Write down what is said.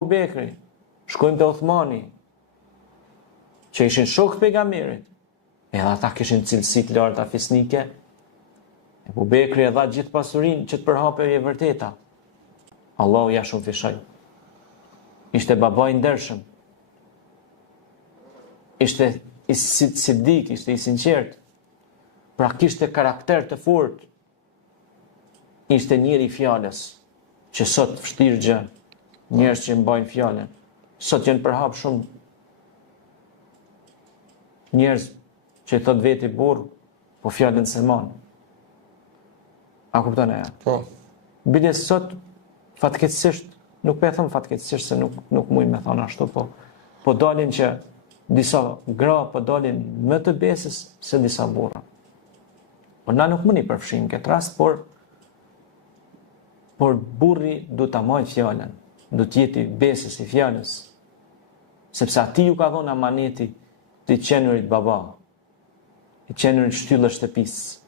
Bekri, shkojnë te Uthmani, që ishin shok të pejgamberit, edhe ata kishin cilësi të larta fisnike. Abu Bekri e dha gjithë pasurinë që të përhapej e vërteta. Allahu ja shumë fishoj. Ishte baba i ndershëm. Ishte i sidik, ishte i sinqert. Pra kishte karakter të fortë. Ishte njëri i fjalës, që sot vështirë gjë, njerëz që mbajnë fjalën. Sot janë përhap shumë njerëz që i thot veti burr, po fjalën se man. A kupton e? Po. Bile sot fatkeqësisht, nuk po e them fatkeqësisht se nuk muj me thonë ashtu, po dalin që disa gra po dalin më të besës se disa burra. Po na nuk mundi përfshijmë këtë rast, por burri du ta marrë fjalën, du të jeti besës i fjalës, sepse ati ju ka dhënë amaneti të qenurit baba, i qenurit shtyllë shtëpisë.